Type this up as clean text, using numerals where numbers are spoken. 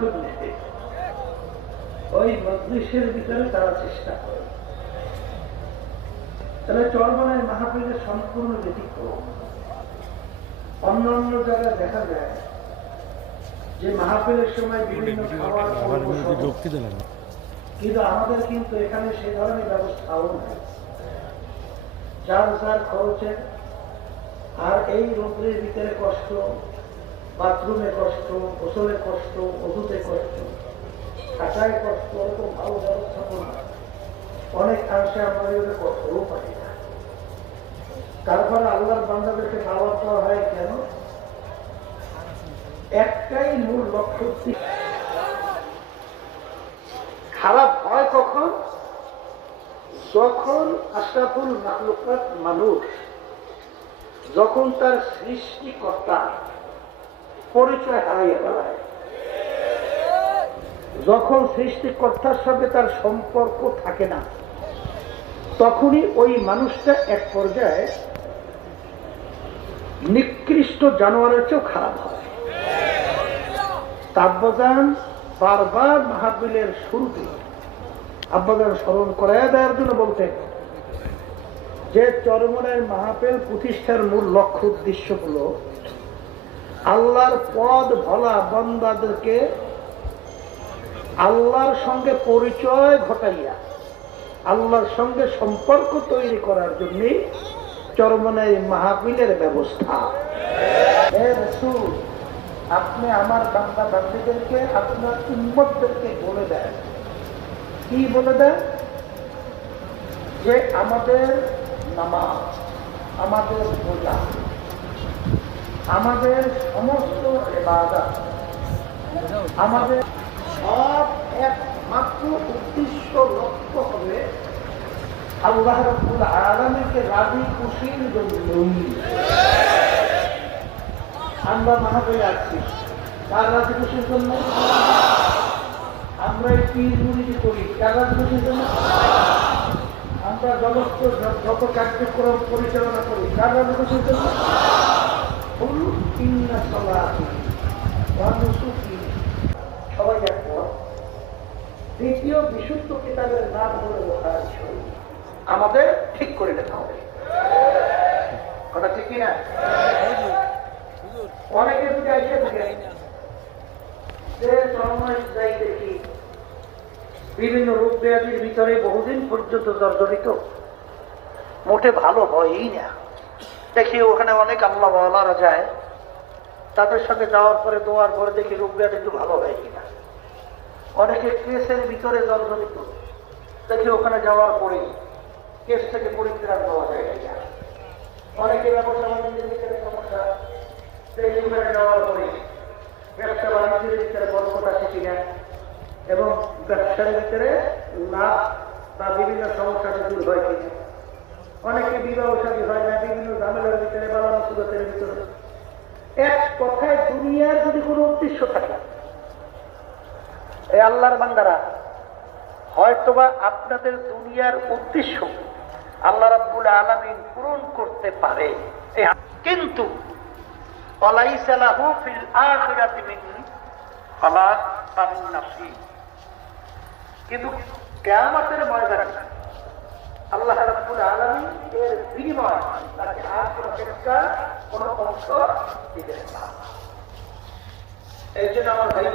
জন্য ওই মজলিসের ভিতরে তারা চেষ্টা করে। তাহলে চরমনায় মাহফিলের সম্পূর্ণ ব্যতিক্রম। অন্য অন্য জায়গায় দেখা যায় যে মাহফিলের সময় বিভিন্ন খাবার, কিন্তু আমাদের কিন্তু এখানে সে ধরনের ব্যবস্থাও নেই। যার যার খরচে, আর এই রোদ্রের ভিতরে কষ্ট, বাথরুমে কষ্ট, গোসলে কষ্ট, ওষুধে কষ্ট, থাকায় কষ্ট, তো ভালো ব্যবস্থাপনা অনেক অংশে আমরা এগুলো কষ্টও পাই না। তারপরে আল্লাহর বান্দাদেরকে খাবার দেওয়া হয় কেন? একটাই মূল লক্ষ্য। খারাপ হয় কখন? যখন আশরাফুল মাখলুকাত মানুষ যখন তার সৃষ্টিকর্তা পরিচয় হারাইয়া ফেলায়, যখন সৃষ্টিকর্তার সঙ্গে তার সম্পর্ক থাকে না, তখনই ওই মানুষটা এক পর্যায়ে নিকৃষ্ট জানোয়ারের চেয়েও খারাপ হয়। আব্বাজান বারবার মাহফিলের শুরুতে আব্বাজান স্মরণ করাইয়া দেওয়ার জন্য বলতেন যে চরমনায়ের মাহফিল প্রতিষ্ঠার মূল লক্ষ্য উদ্দেশ্য হলো আল্লাহর পদ ভোলা বান্দাদেরকে আল্লাহর সঙ্গে পরিচয় ঘটাইয়া আল্লাহর সঙ্গে সম্পর্ক তৈরি করার জন্য চরমনায় মাহফিলের ব্যবস্থা। হে রাসূল, আপনি আমার বান্দা বান্দীদেরকে, আপনার উম্মতদেরকে বলে দেন। কি বলে দেন? যে আমাদের নামাজ, আমাদের রোজা, আমাদের সমস্ত ইবাদত, আমাদের সব একমাত্র উদ্দেশ্য লক্ষ্য হবে আল্লাহ রাব্বুল আলামিনকে রাজি খুশির জন্য। আমরা মাহফিলে আসছি কার রাজি খুশির জন্য? আমরা এই পীর মুরিদি করি কার রাজি খুশির জন্য? আমরা যত কার্যক্রম পরিচালনা করি কার রাজি খুশির জন্য? ইন্না সালাতি ওয়া নুসুকি, সবাই একমত। দ্বিতীয় বিশুদ্ধ কিতাবের নাম হলো বুখারী শরীফ। আমাদের ঠিক করে নিতে হবে, কথা ঠিক কিনা? অনেকে যদি আইসে থাকে যে চরমনায় যাই দেখি বিভিন্ন রোগ ব্যাধির ভিতরে বহুদিন পর্যন্ত জর্জরিত, মোটে ভালো হয়ই না। দেখি ওখানে অনেক আল্লাহ ওয়ালারা যায়, তাদের সঙ্গে যাওয়ার পরে দোয়ার পরে দেখি রোগ ব্যাধি একটু ভালো হয় কিনা। অনেকে কেসের ভিতরে জর্জরিত, দেখি ওখানে যাওয়ার পরে কেস থেকে পরিত্রাণ পাওয়া যায় কিনা। অনেকে ব্যবসা বাণিজ্যের ভিতরে সমস্যা, দেখি ওখানে যাওয়ার পরে ব্যবসা বাণিজ্যের ভিতরে বরকত আছে কিনা, এবং ব্যবসার ভিতরে লাভ বা বিভিন্ন সমস্যা দূর হয় কিনা। অনেকে বিবাহ শাদী হয় না, বিভিন্ন ঝামেলার ভিতরে, বালা মুসিবতের ভিতরে। এক কথায় দুনিয়ার যদি কোনো উদ্দেশ্য থাকে, এই আল্লাহর বান্দারা হয়তোবা আপনাদের দুনিয়ার উদ্দেশ্য আল্লাহ রাব্বুল আলামিন পূরণ করতে পারে, কিন্তু ওয়ালাইসা লাহু ফিল আখিরাতি মিন খালাক মিন নাসিব। কিন্তু কিয়ামতের ময়দানে আল্লাহ রাব্বুল আলামিন এর বিনিময়ে তাকে আখিরাতের কোনো অংশ দিবেন না। এই জন্য আমার ভাই